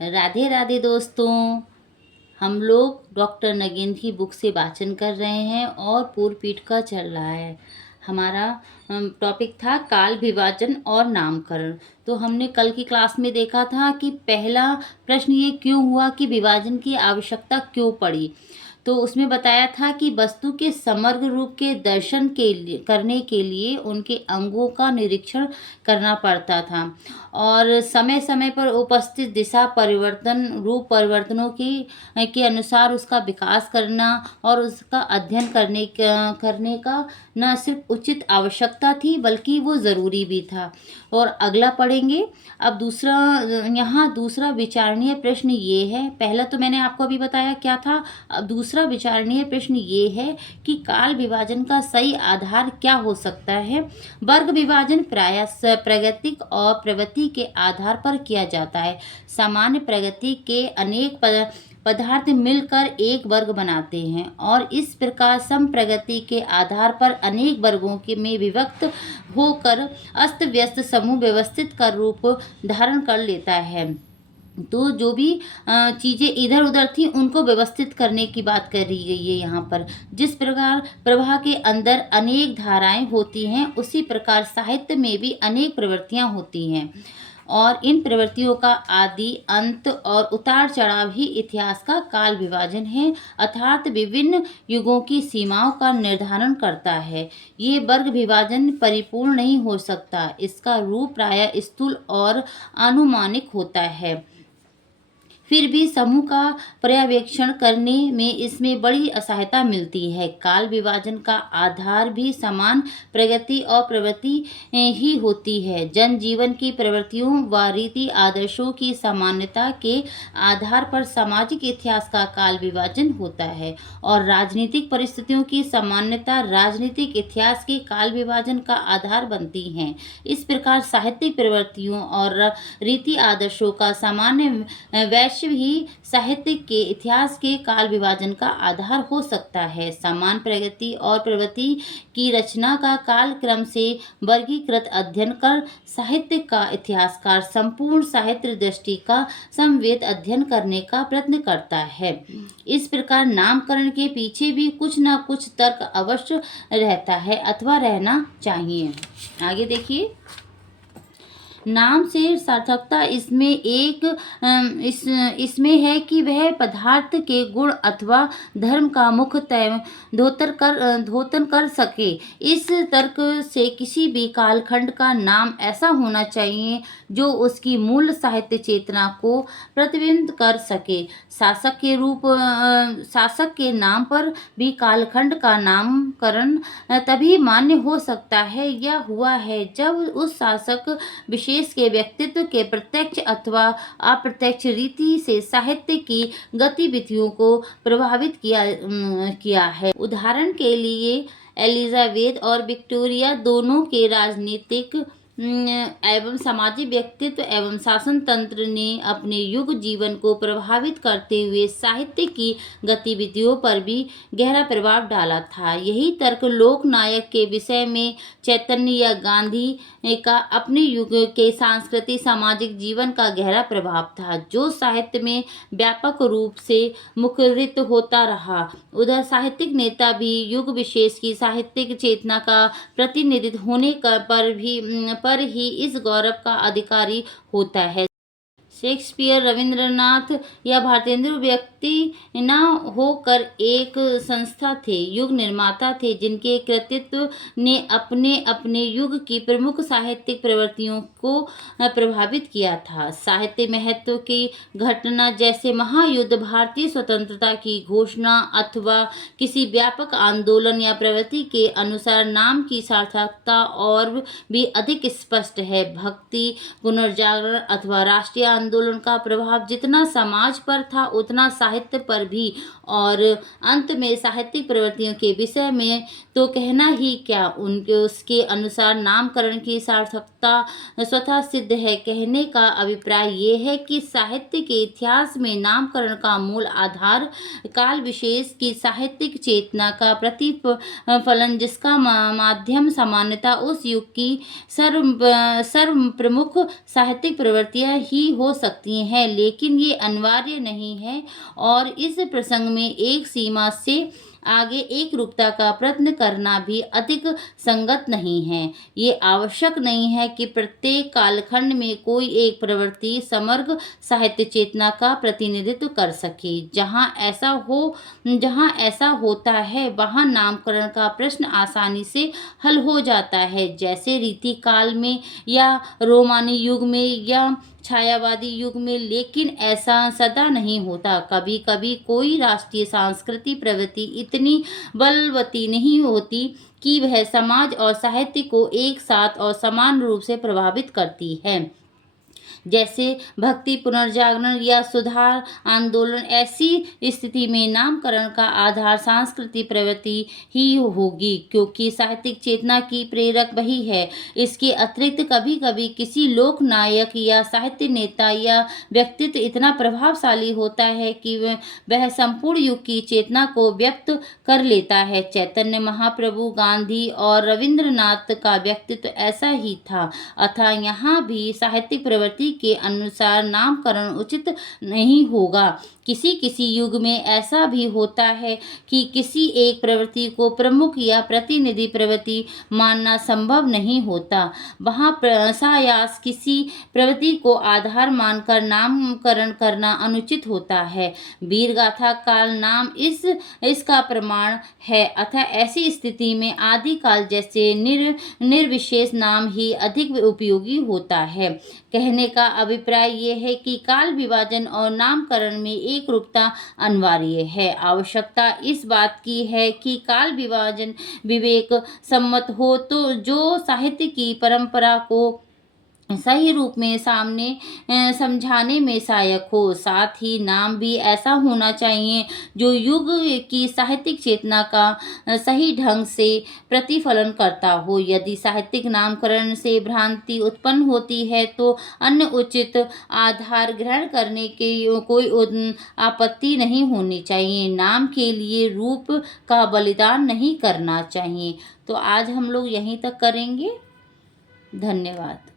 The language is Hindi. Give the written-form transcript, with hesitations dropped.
राधे राधे दोस्तों। हम लोग डॉक्टर नगेंद्र की बुक से वाचन कर रहे हैं और पूर्व पीठ का चल रहा है। हमारा टॉपिक था काल विभाजन और नामकरण। तो हमने कल की क्लास में देखा था कि पहला प्रश्न ये क्यों हुआ कि विभाजन की आवश्यकता क्यों पड़ी। तो उसमें बताया था कि वस्तु के समग्र रूप के दर्शन के लिए करने के लिए उनके अंगों का निरीक्षण करना पड़ता था और समय समय पर उपस्थित दिशा परिवर्तन रूप परिवर्तनों की के अनुसार उसका विकास करना और उसका अध्ययन करने का न सिर्फ उचित आवश्यकता थी बल्कि वो ज़रूरी भी था। और अगला पढ़ेंगे। अब यहाँ दूसरा विचारणीय प्रश्न ये है, पहला तो मैंने आपको अभी बताया क्या था। अब दूसरा विचारणीय प्रश्न ये है कि काल विभाजन का सही आधार क्या हो सकता है। वर्ग विभाजन प्रायः प्रागैतिक और प्रवृत्ति के आधार पर किया जाता है। सामान्य प्रगति के अनेक पदार्थ मिलकर एक वर्ग बनाते हैं और इस प्रकार सम प्रगति के आधार पर अनेक वर्गों के में विभक्त होकर अस्त व्यस्त समूह व्यवस्थित का रूप धारण कर लेता है। तो जो भी चीज़ें इधर उधर थी उनको व्यवस्थित करने की बात करी गई है यहाँ पर। जिस प्रकार प्रवाह के अंदर अनेक धाराएं होती हैं उसी प्रकार साहित्य में भी अनेक प्रवृत्तियाँ होती हैं और इन प्रवृत्तियों का आदि अंत और उतार चढ़ाव ही इतिहास का काल विभाजन है, अर्थात विभिन्न युगों की सीमाओं का निर्धारण करता है। ये वर्ग विभाजन परिपूर्ण नहीं हो सकता, इसका रूप प्रायः स्थूल और अनुमानिक होता है। फिर भी समूह का पर्यवेक्षण करने में इसमें बड़ी असहायता मिलती है। काल विभाजन का आधार भी समान प्रगति और प्रवृत्ति ही होती है। जनजीवन की प्रवृत्तियों व रीति आदर्शों की सामान्यता के आधार पर सामाजिक इतिहास का काल विभाजन होता है और राजनीतिक परिस्थितियों की सामान्यता राजनीतिक इतिहास के काल विभाजन का आधार बनती हैं। इस प्रकार साहित्यिक प्रवृत्तियों और रीति आदर्शों का सामान्य वैश्व ही साहित्य के इतिहास के काल विभाजन का आधार हो सकता है। समान प्रगति और प्रवृत्ति की रचना का काल क्रम से वर्गीकृत अध्ययन कर साहित्य का इतिहासकार संपूर्ण साहित्य दृष्टि का समवेत अध्ययन करने का प्रयत्न करता है। इस प्रकार नामकरण के पीछे भी कुछ न कुछ तर्क अवश्य रहता है अथवा रहना चाहिए। आगे देखिए। नाम से सार्थकता इसमें है कि वह पदार्थ के गुण अथवा धर्म का मुख धोतन कर सके। इस तर्क से किसी भी कालखंड का नाम ऐसा होना चाहिए जो उसकी मूल साहित्य चेतना को प्रतिबिंबित कर सके। शासक के नाम पर भी कालखंड का नामकरण तभी मान्य हो सकता है या हुआ है जब उस शासक विशेष के व्यक्तित्व के प्रत्यक्ष अथवा अप्रत्यक्ष रीति से साहित्य की गतिविधियों को प्रभावित किया है। उदाहरण के लिए एलिजाबेथ और विक्टोरिया दोनों के राजनीतिक एवं सामाजिक व्यक्तित्व एवं शासन तंत्र ने अपने युग जीवन को प्रभावित करते हुए साहित्य की गतिविधियों पर भी गहरा प्रभाव डाला था। यही तर्क लोकनायक के विषय में चैतन्य या गांधी का अपने युग के सांस्कृतिक सामाजिक जीवन का गहरा प्रभाव था जो साहित्य में व्यापक रूप से मुखरित होता रहा। उधर साहित्यिक नेता भी युग विशेष की साहित्यिक चेतना का प्रतिनिधित्व होने पर ही इस गौरव का अधिकारी होता है। शेक्सपियर, रविंद्रनाथ या भारतेंदु व्यक्ति न होकर एक संस्था थे, युग निर्माता थे जिनके कृतित्व ने अपने अपने युग की प्रमुख साहित्यिक प्रवृत्तियों को प्रभावित किया था। साहित्य महत्व की घटना जैसे महायुद्ध, भारतीय स्वतंत्रता की घोषणा अथवा किसी व्यापक आंदोलन या प्रवृत्ति के अनुसार नाम की सार्थकता और भी अधिक स्पष्ट है। भक्ति, पुनर्जागरण अथवा राष्ट्रीय आंदोलन का प्रभाव जितना समाज पर था उतना साहित्य पर भी। और अंत में साहित्यिक प्रवृत्तियों के विषय में तो कहना ही क्या, उसके अनुसार नामकरण की सार्थकता स्वतः सिद्ध है। कहने का अभिप्राय ये है कि साहित्य के इतिहास में नामकरण का मूल आधार काल विशेष की साहित्यिक चेतना का प्रतिफलन जिसका माध्यम सामान्यतः उस युग की सर्व प्रमुख साहित्यिक प्रवृत्तियां ही हो सकती हैं, लेकिन ये अनिवार्य नहीं है और इस प्रसंग में एक सीमा से आगे एकरूपता का प्रयत्न करना भी अधिक संगत नहीं है। ये आवश्यक नहीं है कि प्रत्येक कालखंड में कोई एक प्रवृत्ति समग्र साहित्य चेतना का प्रतिनिधित्व कर सके। जहाँ ऐसा होता है वहाँ नामकरण का प्रश्न आसानी से हल हो जाता है, जैसे रीति काल में या रोमानी युग में या छायावादी युग में, लेकिन ऐसा सदा नहीं होता। कभी कभी कोई राष्ट्रीय सांस्कृतिक प्रवृत्ति इतनी बलवती नहीं होती कि वह समाज और साहित्य को एक साथ और समान रूप से प्रभावित करती है, जैसे भक्ति पुनर्जागरण या सुधार आंदोलन। ऐसी स्थिति में नामकरण का आधार सांस्कृतिक प्रवृत्ति ही होगी, क्योंकि साहित्यिक चेतना की प्रेरक वही है। इसके अतिरिक्त कभी कभी किसी लोक नायक या साहित्य नेता या व्यक्तित्व इतना प्रभावशाली होता है कि वह संपूर्ण युग की चेतना को व्यक्त कर लेता है। चैतन्य महाप्रभु, गांधी और रविंद्रनाथ का व्यक्तित्व ऐसा ही था। अतः यहाँ भी साहित्यिक प्रवृत्ति के अनुसार नामकरण उचित नहीं होगा। किसी किसी युग में ऐसा भी होता है कि किसी एक प्रवृत्ति को प्रमुख या प्रतिनिधि प्रवृत्ति मानना संभव नहीं होता। वहाँ सायास किसी प्रवृत्ति को आधार मानकर नामकरण करना अनुचित होता है। वीरगाथा काल नाम इसका प्रमाण है। अतः ऐसी स्थिति में आदिकाल जैसे निर्विशेष नाम ही अधिक उपयोगी होता है। कहने का अभिप्राय ये है कि काल विभाजन और नामकरण में एक रूपता अनिवार्य है। आवश्यकता इस बात की है कि काल विभाजन विवेक सम्मत हो, तो जो साहित्य की परंपरा को सही रूप में समझाने में सहायक हो। साथ ही नाम भी ऐसा होना चाहिए जो युग की साहित्यिक चेतना का सही ढंग से प्रतिफलन करता हो। यदि साहित्यिक नामकरण से भ्रांति उत्पन्न होती है तो अन्य उचित आधार ग्रहण करने की कोई आपत्ति नहीं होनी चाहिए। नाम के लिए रूप का बलिदान नहीं करना चाहिए। तो आज हम लोग यहीं तक करेंगे। धन्यवाद।